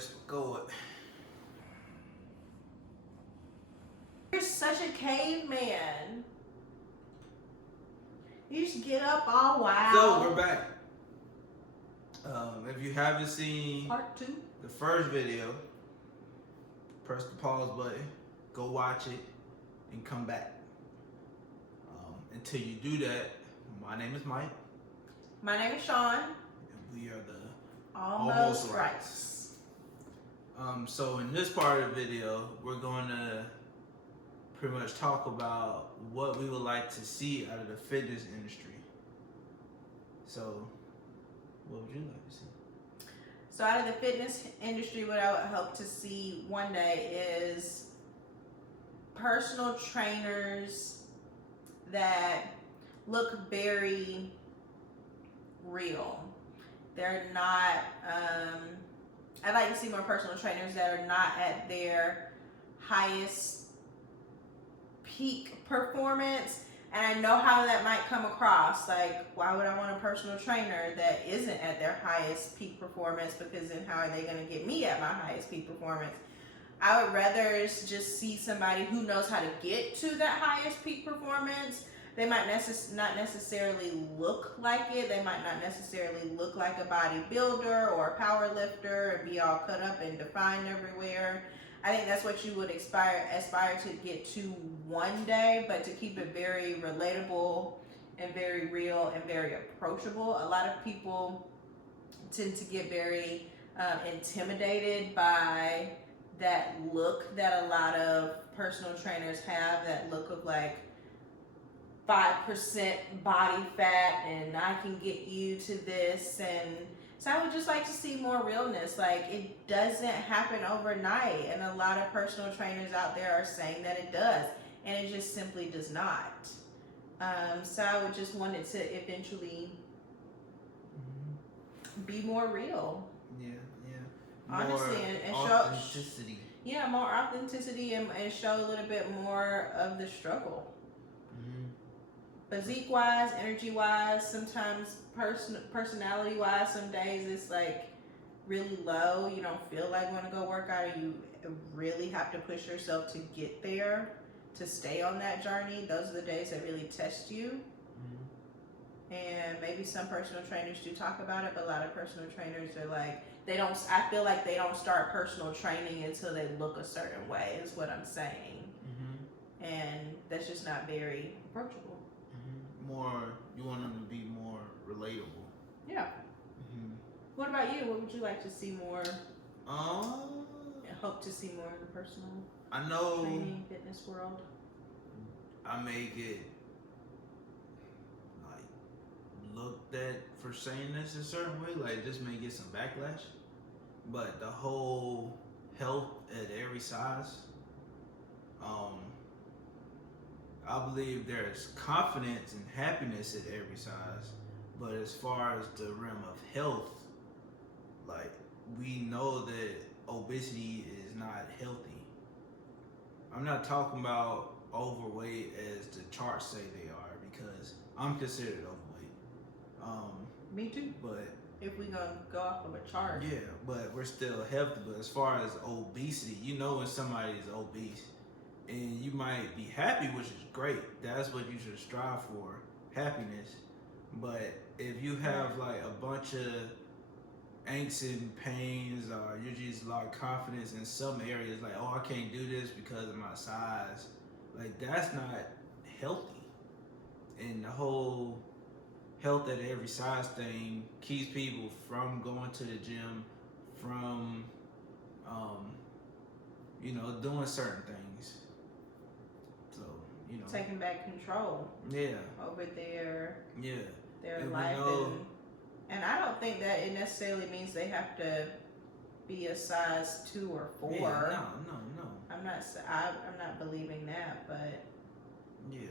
press record. You're such a caveman. You just get up all wild. So we're back. If you haven't seen Part 2. the first video, press the pause button, go watch it, and come back. Until you do that, my name is Mike. My name is Sean. And we are the Almost Rights. So in this part of the video, we're going to pretty much talk about what we would like to see out of the fitness industry. So, what would you like to see? So out of the fitness industry, what I would hope to see one day is personal trainers that look very real. They're not, I'd like to see more personal trainers that are not at their highest peak performance. And I know how that might come across. Like, why would I want a personal trainer that isn't at their highest peak performance? Because then how are they going to get me at my highest peak performance? I would rather just see somebody who knows how to get to that highest peak performance. They might not necessarily look like it. They might not necessarily look like a bodybuilder or a power lifter and be all cut up and defined everywhere. I think that's what you would aspire to get to one day, but to keep it very relatable and very real and very approachable. A lot of people tend to get very intimidated by that look that a lot of personal trainers have, that look of like 5% body fat and I can get you to this. And so I would just like to see more realness. Like, it doesn't happen overnight, and a lot of personal trainers out there are saying that it does, and it just simply does not. So I would just want it to eventually be more real. Yeah. Honestly, and authenticity. More authenticity and show a little bit more of the struggle. Physique wise, energy wise, sometimes personality wise, some days it's like really low. You don't feel like want to go work out, or you really have to push yourself to get there, to stay on that journey. Those are the days that really test you. And maybe some personal trainers do talk about it, but a lot of personal trainers are like, I feel like they don't start personal training until they look a certain way, is what I'm saying. And that's just not very approachable. You want them to be more relatable. Yeah. What about you? What would you like to see more? Hope to see more in the personal training fitness world. I may get like looked at for saying this a certain way. Like, this may get some backlash, but the whole health at every size. I believe there's confidence and happiness at every size, but as far as the realm of health, like, we know that obesity is not healthy. I'm not talking about overweight as the charts say they are, because I'm considered overweight. Me too. But if we're gonna go off of a chart, yeah, but we're still healthy. But as far as obesity, you know when somebody is obese. And you might be happy, which is great. That's what you should strive for, happiness. But if you have like a bunch of angst and pains, or you just lack confidence in some areas, like, oh, I can't do this because of my size, like, that's not healthy. And the whole health at every size thing keeps people from going to the gym, from doing certain things. Taking back control. Over their life, and I don't think that it necessarily means they have to be a size 2 or 4. Yeah, no. I'm not believing that, but they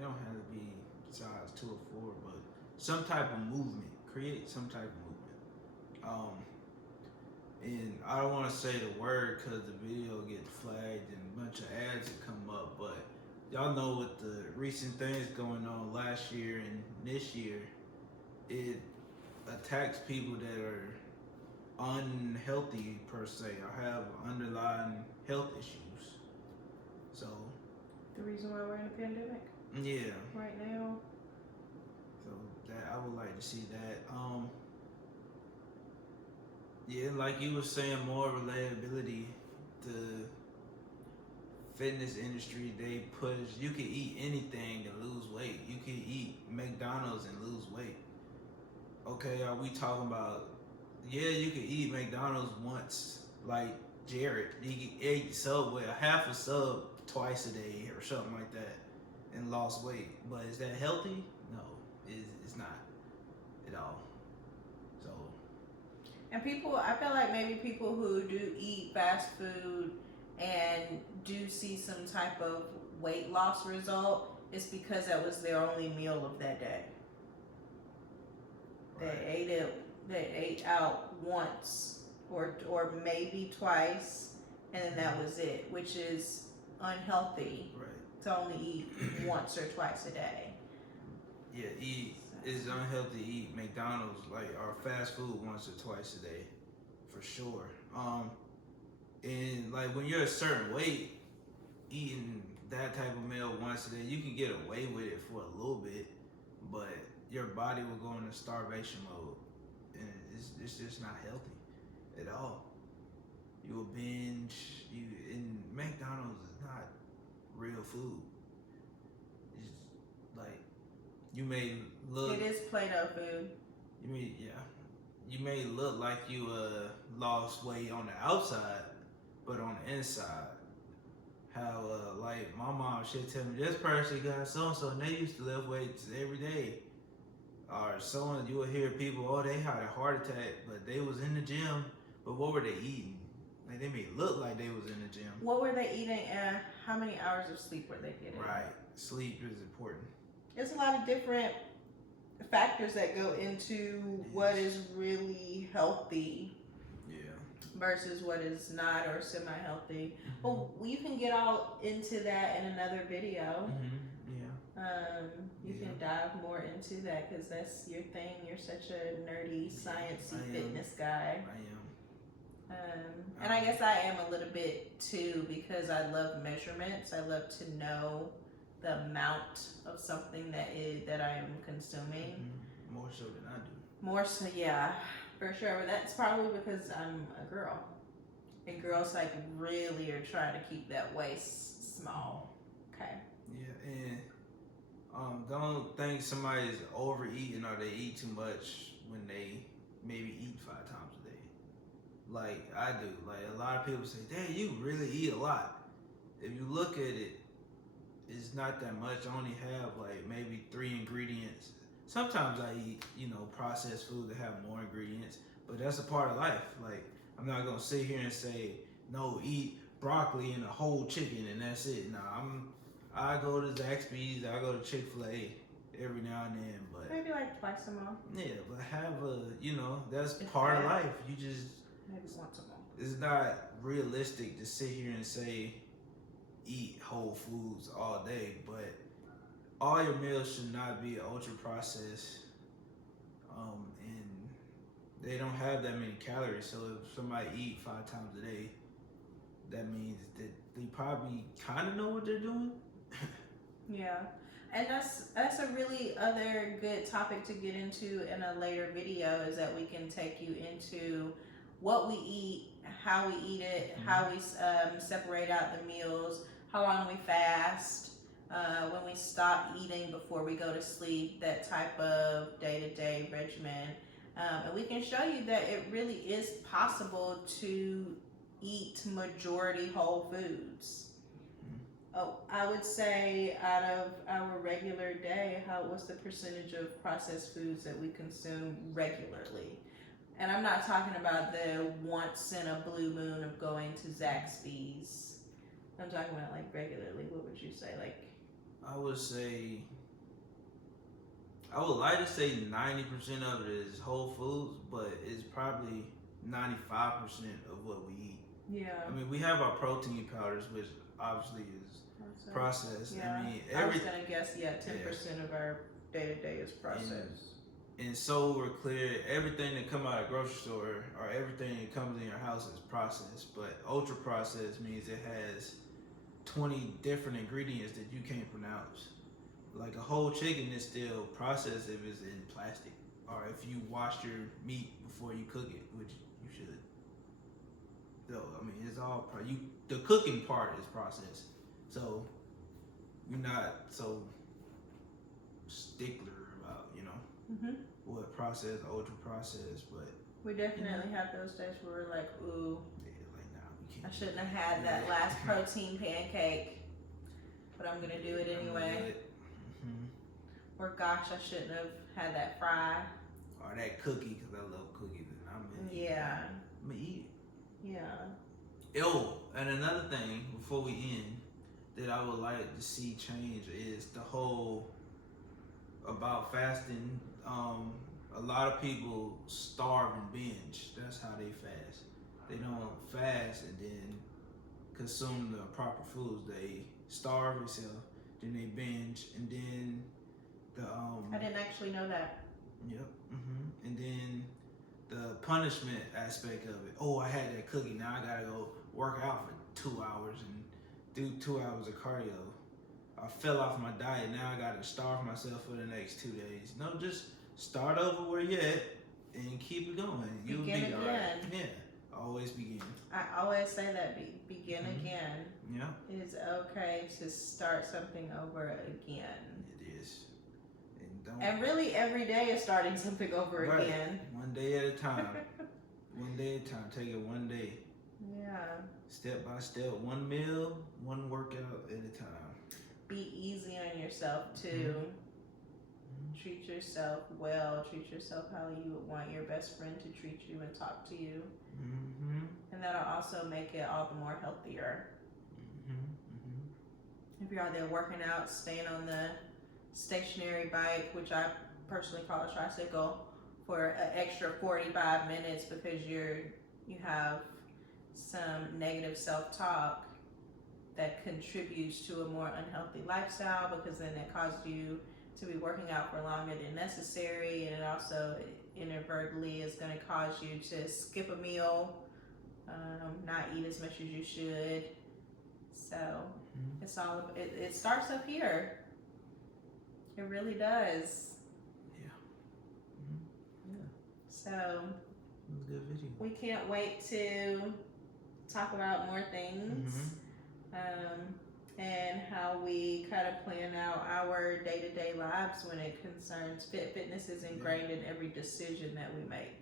don't have to be size 2 or 4, but some type of movement. Create some type of movement. And I don't want to say the word because the video gets flagged and a bunch of ads that come up, but y'all know with the recent things going on last year and this year, it attacks people that are unhealthy per se or have underlying health issues. So The reason why we're in a pandemic yeah, right now. so that I would like to see that. Yeah, like you were saying, more relatability. The fitness industry, they push. You can eat anything and lose weight. You can eat McDonald's and lose weight. Okay, are we talking about? Yeah, you can eat McDonald's once, like Jared. He can eat Subway, a half a sub twice a day or something like that, and lost weight. But is that healthy? No, it's not at all. So And people, I feel like maybe people who do eat fast food and do see some type of weight loss result, it's because that was their only meal of that day. right. They ate out once or maybe twice, and then that was it, which is unhealthy Right. to only eat once or twice a day. Yeah, it's unhealthy to eat McDonald's like or fast food once or twice a day, for sure. And like when you're a certain weight, eating that type of meal once a day, you can get away with it for a little bit, but your body will go into starvation mode, and it's just not healthy at all. You will binge. And McDonald's is not real food. It's like you may look. It is Play-Doh food. You may look like you lost weight on the outside, but on the inside, how like my mom she'll tell me this person got so and so and they used to lift weights every day, or someone you will hear people they had a heart attack but they was in the gym, but what were they eating? Like they may look like they was in the gym. What were they eating and how many hours of sleep were they getting? Right, sleep is important. There's a lot of different factors that go into what is really healthy versus what is not or semi-healthy. Well, you can get all into that in another video. You can dive more into that because that's your thing. You're such a nerdy, sciencey fitness guy. I am. And I guess I am a little bit too because I love measurements. I love to know the amount of something that I am consuming. More so than I do. More so, yeah, for sure. But that's probably because I'm a girl. And girls like really are trying to keep that waist small. Okay. Yeah, and don't think somebody's overeating or they eat too much when they maybe eat 5 times a day. Like I do. Like a lot of people say, "Dang, you really eat a lot." If you look at it, it's not that much. I only have like maybe 3 ingredients. Sometimes I eat, processed food that have more ingredients, but that's a part of life. Like I'm not gonna sit here and say, no, eat broccoli and a whole chicken and that's it. No, I go to Zaxby's, I go to Chick-fil-A every now and then, but maybe like twice a month. yeah, but have that's part of life. You just maybe once a month. It's not realistic to sit here and say eat whole foods all day, but all your meals should not be ultra processed, and they don't have that many calories. So if somebody eat 5 times a day, that means that they probably kind of know what they're doing. Yeah, and that's a really other good topic to get into in a later video. Is that we can take you into what we eat, how we eat it, how we separate out the meals, how long we fast. When we stop eating before we go to sleep, that type of day-to-day regimen. And we can show you that it really is possible to eat majority whole foods. Oh, I would say out of our regular day, what's the percentage of processed foods that we consume regularly? And I'm not talking about the once in a blue moon of going to Zaxby's. I'm talking about like regularly. What would you say? Like I would like to say 90% of it is whole foods, but it's probably 95% of what we eat. Yeah. I mean, we have our protein powders, which obviously is processed. Yeah. I mean, I was gonna guess 10% of our day to day is processed. and so we're clear. Everything that come out of the grocery store or everything that comes in your house is processed. But ultra processed means it has 20 different ingredients that you can't pronounce. Like a whole chicken is still processed if it's in plastic, or if you wash your meat before you cook it, which you should. So I mean, it's all the cooking part is processed. So you're not so stickler about what processed, ultra processed, but we definitely have those days where we're like, ooh, like nah, we can't. I shouldn't have had that last protein pancake, but I'm gonna do it anyway. Or gosh, I shouldn't have had that fry. Or that cookie, because I love cookies, and I'm gonna eat it. Yeah. Oh, and another thing before we end that I would like to see change is the whole about fasting. A lot of people starve and binge. That's how they fast. They don't fast and then consume the proper foods. They starve themselves, then they binge, and then I didn't actually know that. Yep. And then the punishment aspect of it. Oh, I had that cookie. Now I gotta go work out for 2 hours and do 2 hours of cardio. I fell off my diet. Now I gotta starve myself for the next 2 days. No, just start over where you're at and keep it going. You'll Begin be all again. right. Yeah. Always begin. I always say that begin again. Yeah. It's okay to start something over again. It is. And And really, every day is starting something over again. One day at a time. One day at a time. Take it one day. Yeah. Step by step. One meal, one workout at a time. Be easy on yourself too. Treat yourself well. Treat yourself how you would want your best friend to treat you and talk to you. And that'll also make it all the more healthier. If you're out there working out, staying on the stationary bike, which I personally call a tricycle, for an extra 45 minutes because you have some negative self-talk that contributes to a more unhealthy lifestyle, because then it causes you to be working out for longer than necessary, and it also inadvertently is going to cause you to skip a meal, not eat as much as you should. So it's all it starts up here. It really does. So it was a good video. We can't wait to talk about more things, and how we kind of plan out our day-to-day lives when it concerns fitness is ingrained in every decision that we make.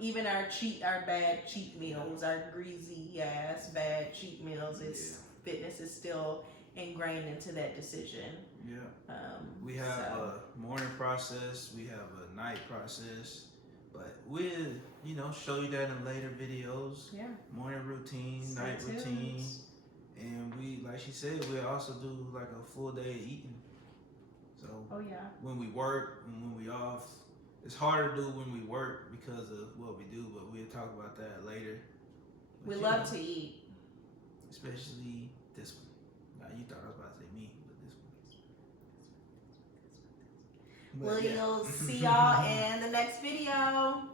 Even our bad cheat meals, our greasy ass bad cheat meals, fitness is still ingrained into that decision. We have a morning process, we have a night process, but we'll show you that in later videos. Morning routine, night routine, and we, like she said, we'll also do like a full day of eating. So when we work and when we off, it's harder to do when we work because of what we do, but we'll talk about that later. But we love to eat, especially this one. Now you thought I was about to say me, but this one. We'll see y'all in the next video.